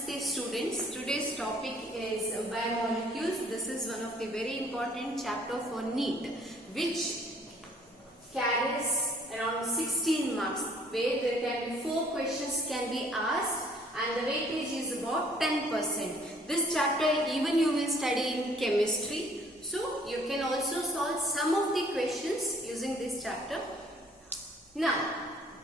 Namaste students. Today's topic is biomolecules. This is one of the very important chapter for NEET, which carries around 16 marks, where there can be 4 questions can be asked and the weightage is about 10%. This chapter even you will study in chemistry. So you can also solve some of the questions using this chapter. Now,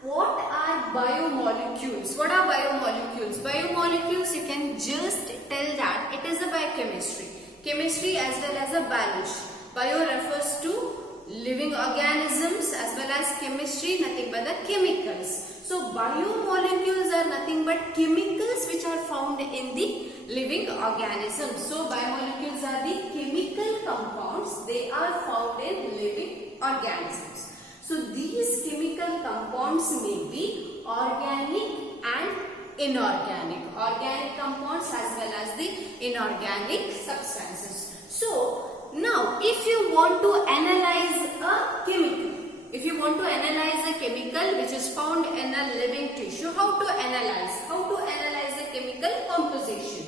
what are biomolecules? What are biomolecules? Biomolecules, you can just tell that it is a biochemistry. Chemistry as well as a biology. Bio refers to living organisms as well as chemistry, nothing but the chemicals. So biomolecules are nothing but chemicals which are found in the living organisms. So biomolecules are the chemical compounds. They are found in living organisms. So these chemical compounds may be organic and inorganic. Organic compounds as well as the inorganic substances. So now if you want to analyze a chemical, which is found in a living tissue, how to analyze the chemical composition.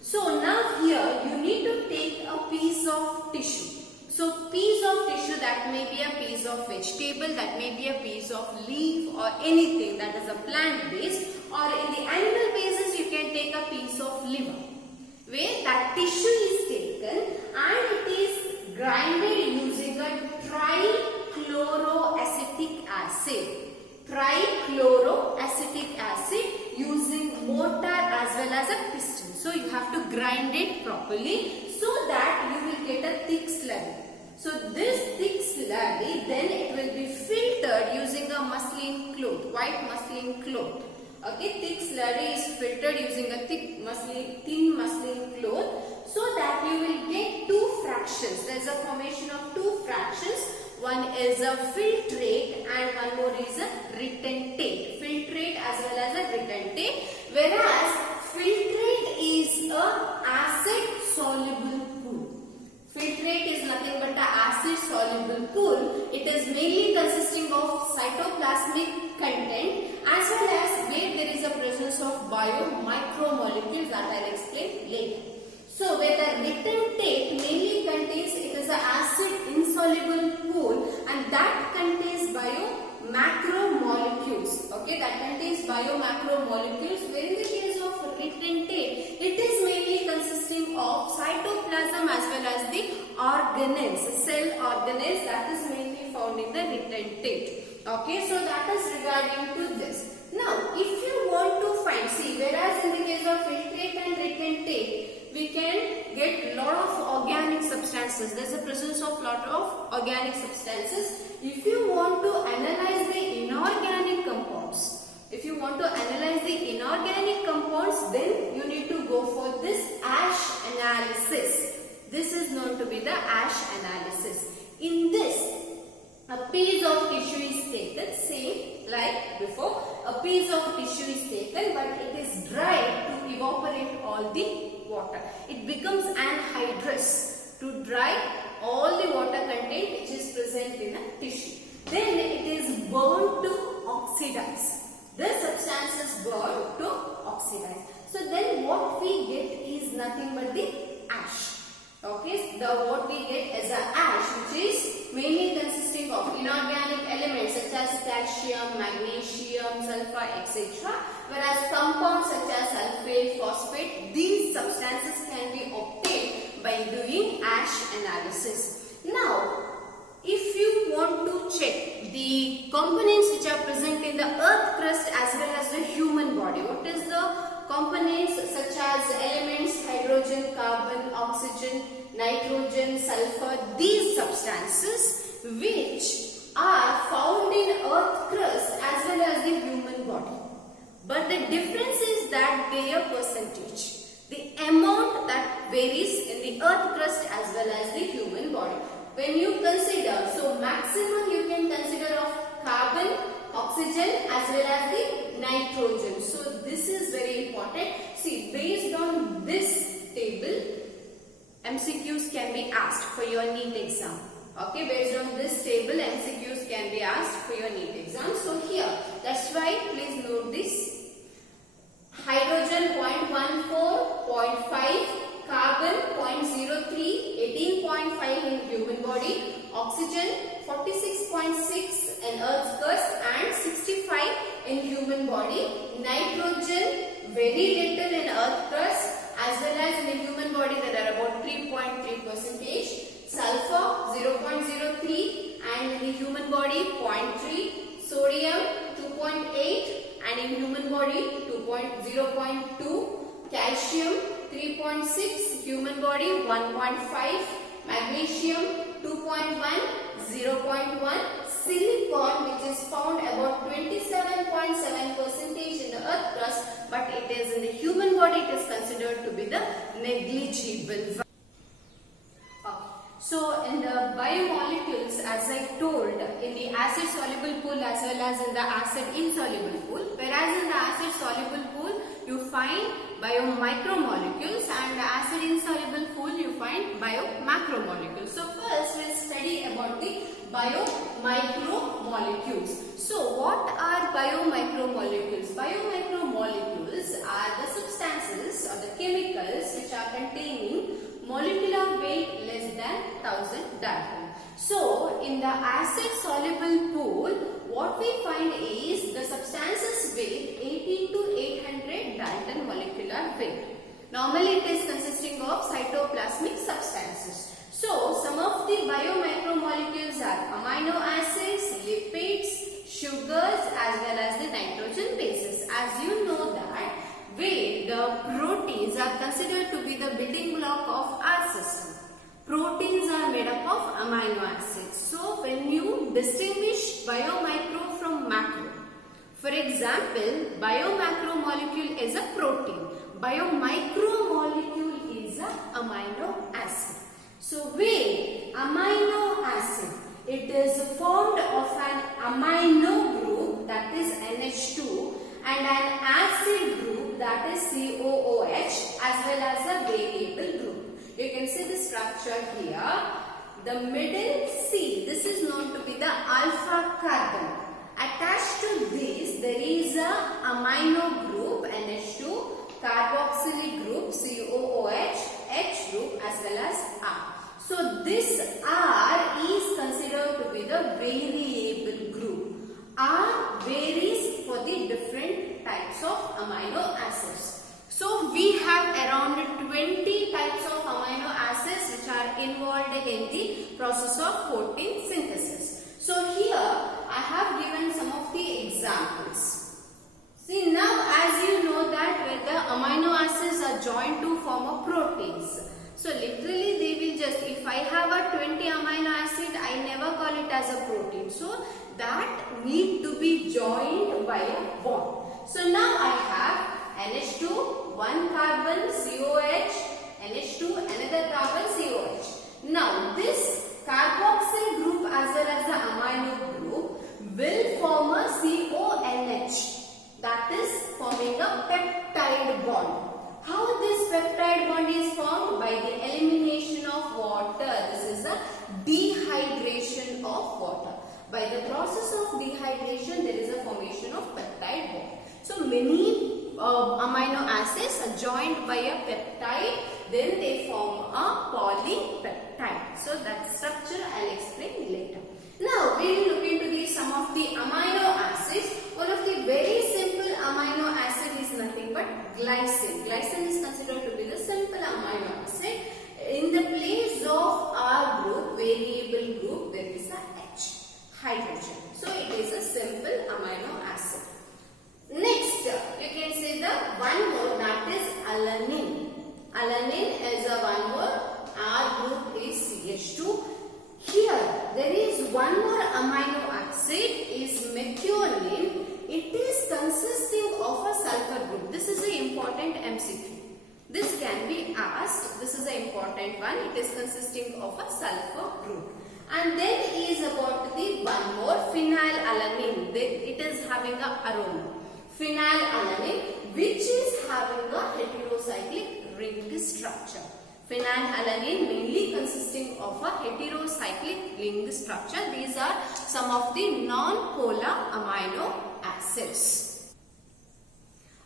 So now here you need to take a piece of tissue. So piece of tissue, that may be a piece of vegetable, that may be a piece of leaf or anything that is a plant based, or in the animal basis you can take a piece of liver, where that tissue is taken and it is grinded using a trichloroacetic acid using mortar as well as a piston. So you have to grind it properly so that you will get a thick slurry. So this thick slurry, then it will be filtered using a muslin cloth, white muslin cloth. Okay, thick slurry is filtered using a thin muslin cloth, so that you will get 2 fractions. There is a formation of 2 fractions. One is a filtrate and one more is a retentate. Filtrate as well as a retentate. Whereas filtrate is a acid soluble pool. Filtrate is nothing but the acid soluble pool. It is mainly consisting of cytoplasmic content as well as where there is a presence of biomicromolecules that I will explain later. So where the retentate mainly contains, it is an acid insoluble pool and that contains biomacromolecules. Okay, that contains biomacromolecules, where in the case of retentate, it is mainly consisting of cytoplasm as well as the organelles, cell organelles, that is mainly found in the retentate. Okay, so that is regarding to this. Now, if you want to find, see, whereas in the case of filtrate and retentate, we can get lot of organic substances. There is a presence of lot of organic substances. If you want to analyze the inorganic compounds, then you need to go for this ASH analysis. This is known to be the ASH analysis. In this, a piece of tissue is taken, same like before. A piece of tissue is taken, but it is dried to evaporate all the water. It becomes anhydrous to dry all the water content which is present in a tissue. Then it is burned to oxidize. The substance is burned to oxidize. So then what we get is nothing but the ash. Okay, what we get is a ash, which is mainly consisting of inorganic elements such as calcium, magnesium, sulfur, etc. Whereas compounds such as sulfate, phosphate, these substances can be obtained by doing ash analysis. Now, if you want to check the components which are present in the earth crust as well as the human body, what is the components such as elements hydrogen, carbon, oxygen, nitrogen, sulfur, these substances which are found in earth crust as well as the human body. But the difference is that their percentage, the amount that varies in the earth crust as well as the human body. When you consider, so maximum you can consider of carbon, oxygen as well as the nitrogen. So this is very important. See, based on this table, MCQs can be asked for your NEET exam. Okay, based on this table, MCQs can be asked for your NEET exam. So here, that's why please note this. Hydrogen 0.14 very little in earth crust as well as in the human body. There are about 3.3%. Sulfur 0.03 and in the human body 0.3. Sodium 2.8 and in human body 0.2. Calcium 3.6, human body 1.5. Magnesium 2.1, 0.1. Silicon, which is found about 27.7% in the earth crust, but it is in the human body, it is considered to be the negligible. So in the biomolecules, as I told, in the acid soluble pool as well as in the acid insoluble pool, whereas in the acid soluble pool you find biomicromolecules and the acid insoluble pool you find biomacromolecules. So first we will study about the biomicromolecules. So what are biomicromolecules? Biomicromolecules are the substances or the chemicals which are containing molecular weight less than 1000 Dalton. So in the acid soluble pool, what we find is the substances weight 18 to 800 Dalton molecular weight. Normally it is consisting of cytoplasmic substances. So some of the biomicromolecules are amino acids, lipids, sugars as well as the nitrogen bases. As you know that the proteins are considered to be the building block of our system. Proteins are made up of amino acids. So when you distinguish biomicro from macro, for example, biomacromolecule is a protein, biomicromolecule is a amino acid. So amino acid, it is formed of an amino group, that is NH2, and an acid group, that is COOH, as well as a variable group. You can see the structure here. The middle C, this is known to be the alpha carbon. Attached to this, there is a amino group NH2, carboxylic group COOH, H group as well as R. So this R is considered to be the variable group. R varies for the different types of amino acids. So we have around 20 types of amino acids which are involved in the process of protein synthesis. So here I have given some of the examples. See, now as you know that when the amino acids are joined to form a proteins, so literally they will just, if I have a 20 amino acid, I never call it as a protein. So that need to be joined by a bond. So now I have NH2, one carbon COH, NH2, another carbon COH. Now this carboxyl group as well as the amino group will form a CONH, that is forming a peptide bond. How this peptide bond is formed? By the elimination of water. This is a dehydration of water. By the process of dehydration, there is a formation of peptide bond. So many amino acids are joined by a peptide, then they form a polypeptide. So that structure I will explain later. Now we will look into some of the amino acids. One of the very simple amino acid is nothing but glycine. Glycine is considered to be the simple amino acid. In the place of R group, variable group, there is a H, hydrogen. So it is a simple amino acid. Next, you can say the one more, that is alanine. Alanine is a one more. R group is CH2. Here there is one more amino acid is methionine. It is consisting of a sulfur group. This is an important MCQ. This can be asked. This is an important one. It is consisting of a sulfur group. And then is about the one more phenylalanine. It is having a aroma. Phenylalanine, which is having a heterocyclic ring structure. Phenylalanine mainly consisting of a heterocyclic ring structure. These are some of the non-polar amino acids.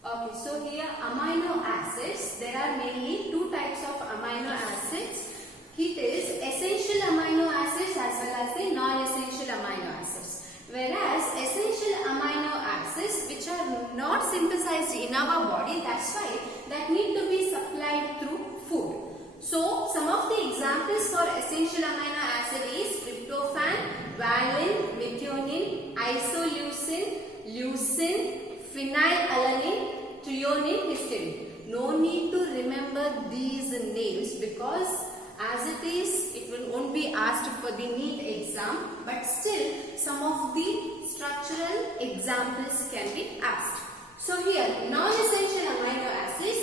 Okay, so here amino acids, there are mainly two types of amino acids. It is essential amino acids as well as the non-essential amino acids. Whereas essential amino acids acids which are not synthesized in our body. That's why that need to be supplied through food. So some of the examples for essential amino acid is tryptophan, valine, methionine, isoleucine, leucine, phenylalanine, threonine, histidine. No need to remember these names because as it is, it won't be asked for the NEET exam, but still some of the structural examples can be asked. So here, non-essential amino acids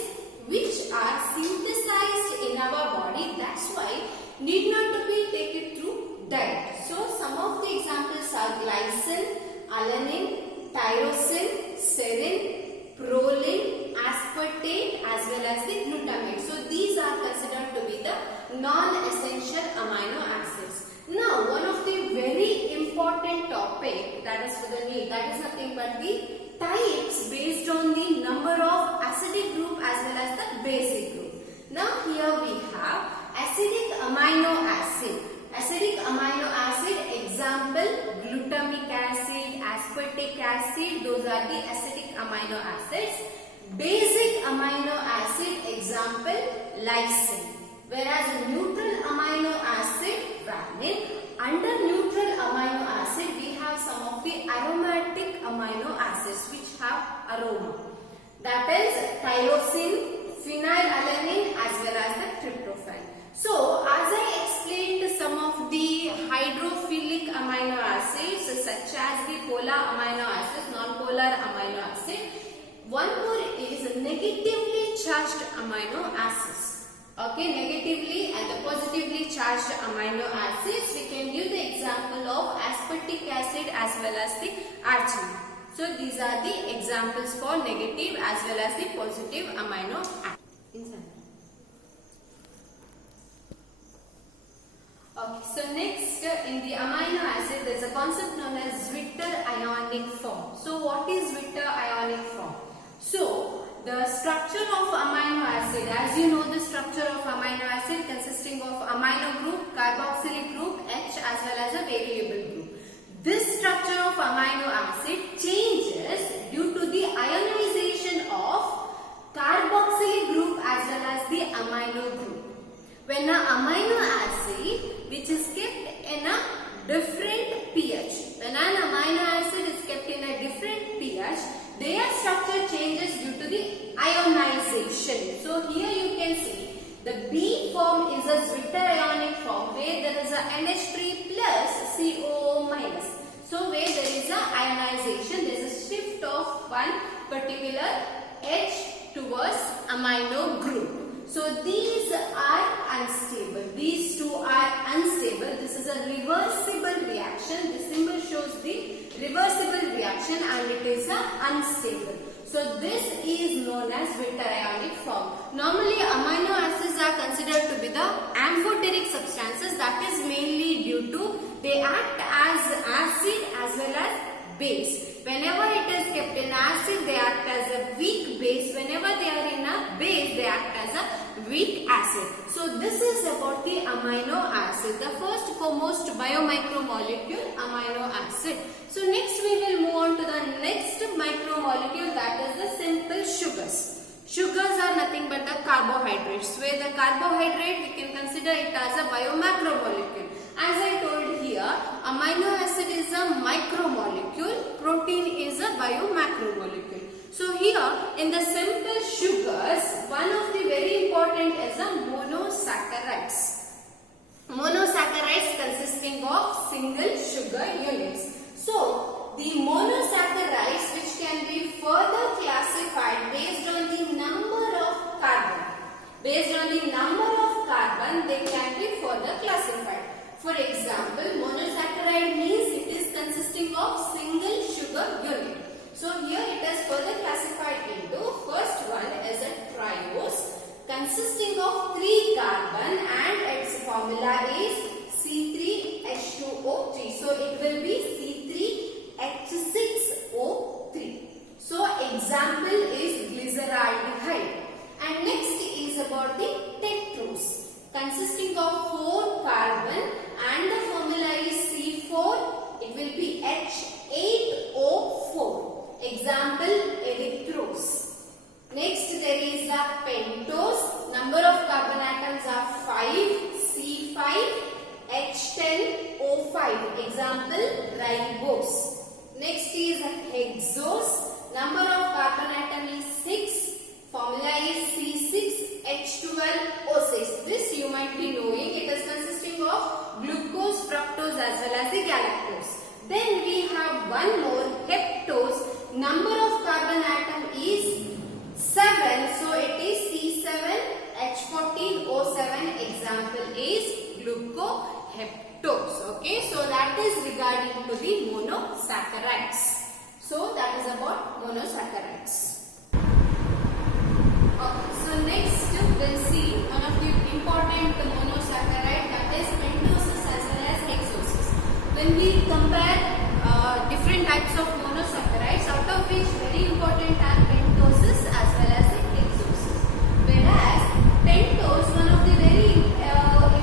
which are synthesized in our body, that's why need not to be taken through diet. So some of the examples are glycine, alanine, tyrosine, serine, proline, aspartate as well as the glutamate. So these are considered to be the non-essential amino acids. Now one of the very important topic that is for the NEET, that is nothing but the types based on the number of acidic group as well as the basic group. Now here we have acidic amino acid. Acidic amino acid, example glutamic acid, aspartic acid, those are the acidic amino acids. Basic amino acid, example lysine. Whereas neutral amino acid, valine. Under neutral amino acid, we have some of the aromatic amino acids which have aroma. That is tyrosine, phenylalanine as well as the tryptophan. So, as I explained some of the hydrophilic amino acids such as the polar amino acids, non-polar amino acid, one more is negatively charged amino acids. Okay, negatively and the positively charged amino acids, we can give the example of aspartic acid as well as the arginine. So these are the examples for negative as well as the positive amino acids. Okay, so next in the amino acid there is a concept known as Zwitter ionic form. So what is Zwitter ionic form? So the structure of amino acid, as you know the structure of amino acid consisting of amino group, carboxylic group, H as well as a variable group. This structure of amino acid changes due to the ionization of carboxylic group as well as the amino group. When an amino acid which is kept in a different pH, when an amino acid is kept in a different pH, their structure changes due to the ionization. So here you can see the B form is a Zwitter ionic form where there is a NH3 plus COO minus. So where there is a ionization, there is a shift of one particular H towards amino group. So these are unstable. These two are unstable. This is a reversible reaction. The symbol shows the reversible reaction and it is unstable. So this is known as Zwitter ionic form. Normally amino acids are considered to be the amphoteric substances. That is mainly due to they act as acid as well as base. Whenever it is kept in acid, they act as a weak base. Whenever they are in a base, they act as a weak acid. So this is about the amino acid, the first foremost biomicromolecule amino acid. So next we will move on to the next micromolecule, that is the simple sugars. Sugars are nothing but the carbohydrates. Where the carbohydrate we can consider it as a biomacromolecule. As I told here, amino acid is a micromolecule, protein is a biomacromolecule. So here in the simple sugars, one of the very important is the monosaccharides. Monosaccharides consisting of single sugar units. So the monosaccharides which can be further classified based on the number of carbon. Based on the number of carbon, they can be further classified. For example, monosaccharide means it is consisting of single sugar unit. So here it is further classified into first one is a triose consisting of 3 carbon and its formula is C3H2O3. So it will be C3H6O3. So example is glyceraldehyde. And next is about the tetrose consisting of 4 carbon and the formula is C4. It will be H8O4. Example, erythrose. Next there is the pentose. Number of carbon atoms are 5, C5H10O5. Example, ribose. Next is hexose. Number of carbon atom is 6. Formula is C6H12O6. This you might be knowing. It is consisting of glucose, fructose as well as the galactose. Then we have one more, heptose. Number of carbon atom is 7. So it is C7H14O7. Example is glucoheptose. Okay. So that is regarding to the monosaccharides. So that is about monosaccharides. Okay, so next we'll see one of the important monosaccharide, that is pentoses as well as hexoses. When we compare different types of monosaccharides, out of which very important are pentoses as well as hexoses. Whereas pentose, one of the very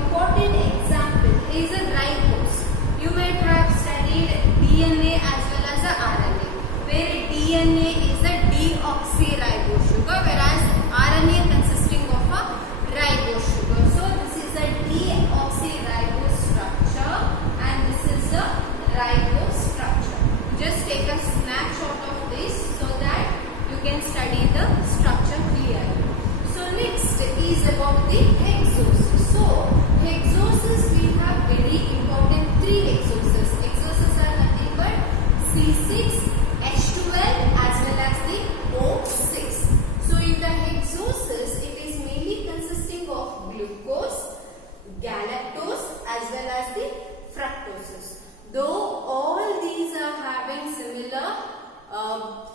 important example is a ribose. You might have studied DNA as well as RNA, where DNA is a deoxyribose sugar, whereas RNA consisting of a ribose sugar. So this is a deoxyribose structure and this is a ribose structure. Just take a snapshot of this so that you can study the structure clearly. So next is about the hexoses. So hexoses, we have very important 3 hexoses. Hexoses are nothing but C6H12 as well as the O6. So in the hexoses, it is mainly consisting of glucose, galactose as well as the fructoses. Though all these are having similar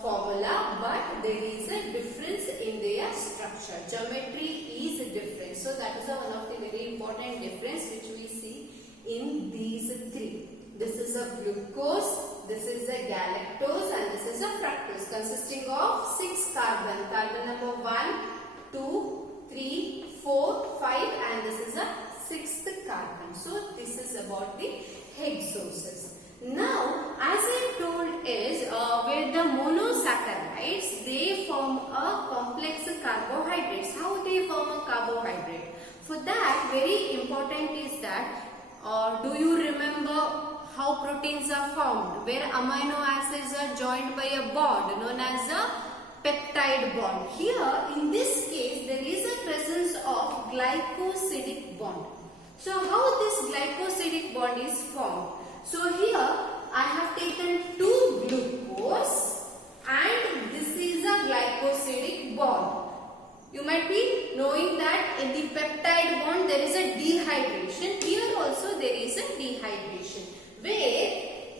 formula, but there is a difference in their structure. Geometry is different. So that is one of the very important difference which we see in these 3. This is a glucose, this is a galactose and this is a fructose, consisting of 6 carbon. Carbon number 1, 2, 3, 4, 5 and this is a 6th carbon. So this is about the hexoses. Now as I told is where the monosaccharides, they form a complex carbohydrates. How they form a carbohydrate? For that, very important is that do you remember how proteins are formed, where amino acids are joined by a bond known as a peptide bond. Here in this case there is a presence of glycosidic bond. So how this glycosidic bond is formed? So here I have taken 2 glucose and this is a glycosidic bond. You might be knowing that in the peptide bond there is a dehydration. Here also there is a dehydration, where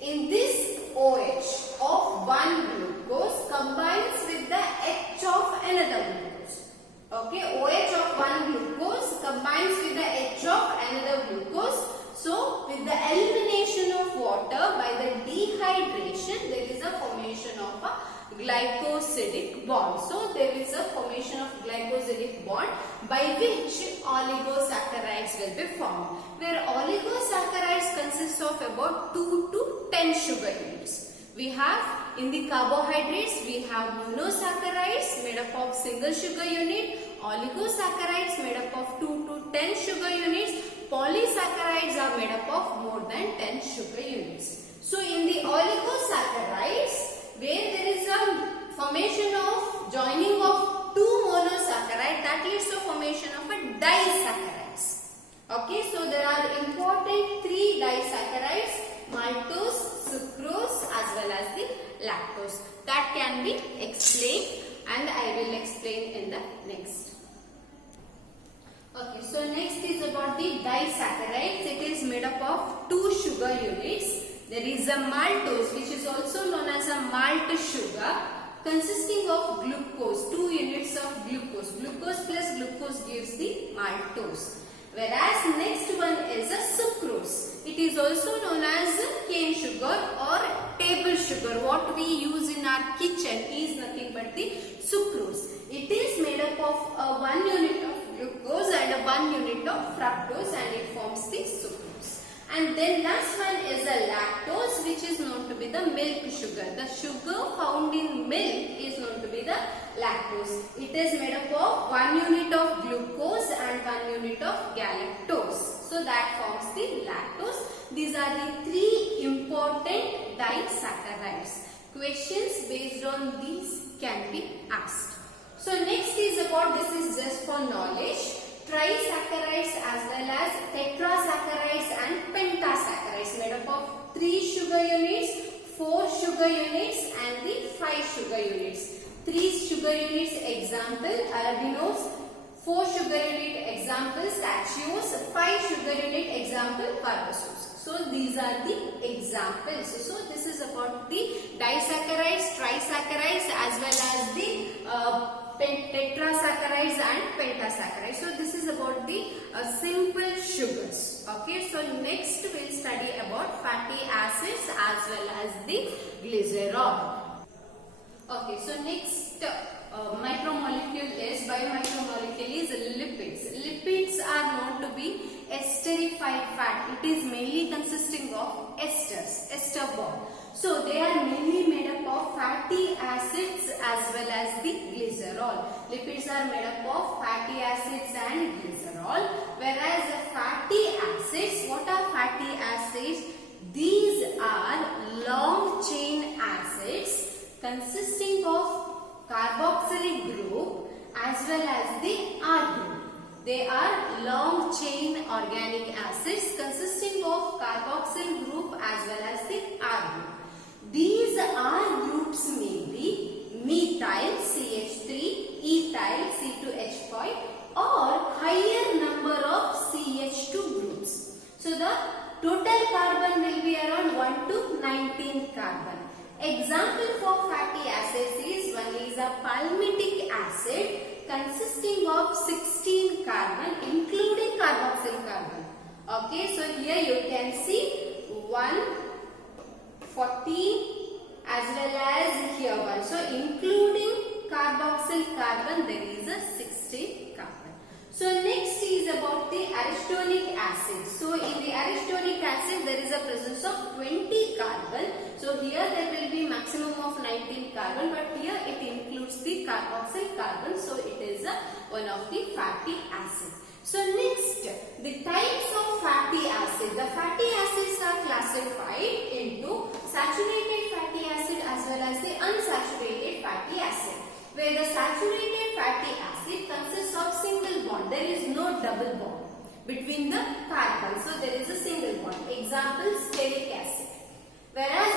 in this OH of one glucose combines with the H of another glucose. Okay, OH of one glucose combines with the H of another glucose. So with the elimination of water by the dehydration, there is a formation of a glycosidic bond. So there is a formation of glycosidic bond by which oligosaccharides will be formed, where oligosaccharides consist of about 2 to 10 sugar units. We have in the carbohydrates, we have monosaccharides made up of single sugar unit, oligosaccharides made up of 2 to 10 sugar units, polysaccharides are made up of more than 10 sugar units. So in the oligosaccharides, where there is a formation of joining of 2 monosaccharides, that leads to formation of a disaccharides. Okay, so there are important 3 disaccharides: maltose, sucrose as well as the lactose. That can be explained and I will explain in the next. Okay, so next is about the disaccharides. It is made up of 2 sugar units. There is a maltose, which is also known as a malt sugar, consisting of glucose, 2 units of glucose. Glucose plus glucose gives the maltose. Whereas next one is a sucrose. It is also known as cane sugar or table sugar. What we use in our kitchen is nothing but the sucrose. It is made up of 1 unit of glucose and 1 unit of fructose and it forms the sucrose. And then last one is the lactose, which is known to be the milk sugar. The sugar found in milk is known to be the lactose. It is made up of 1 unit of glucose and 1 unit of galactose. So that forms the lactose. These are the 3 important disaccharides. Questions based on these can be asked. So next is about, this is just for knowledge, trisaccharides as well as tetrasaccharides and pentasaccharides, made up of 3 sugar units, 4 sugar units and the 5 sugar units. 3 sugar units example arabinose, 4 sugar unit example stachys, 5 sugar unit example verbose. So these are the examples. So this is about the disaccharides, trisaccharides as well as the tetrasaccharides and pentasaccharides. So this is about the simple sugars. Okay, so next we'll study about fatty acids as well as the glycerol. Okay, so next micromolecule is, biomicromolecule is lipids. Lipids are known to be esterified fat. It is mainly consisting of esters, ester bond. So they are mainly made up of fatty acids as well as the glycerol. Lipids are made up of fatty acids and glycerol, whereas the fatty acids, what are fatty acids? These are long chain acids consisting of carboxylic group as well as the R group. They are long chain organic acids consisting of carboxyl group as well as the R group. These R groups may be methyl CH3, ethyl C2H5 or higher number of CH2 groups. So the total carbon will be around 1 to 19 carbon. Example for fatty acids is, one is a palmitic acid consisting of 16 carbon including carboxyl carbon. Okay, so here you can see 1, 14 as well as here 1. So including carboxyl carbon there is a 16 carbon. So next is about the arachidonic acid. So in the arachidonic acid there is a presence of 20 carbon. So here there will be maximum of 19 carbon, but here it includes the carboxyl carbon. So it is one of the fatty acids. So next, the types of fatty acids. The fatty acids are classified into saturated fatty acid as well as the unsaturated fatty acid. Where the saturated fatty acid consists of single bond. There is no double bond between the carbon. So there is a single bond. Example, stearic acid. Whereas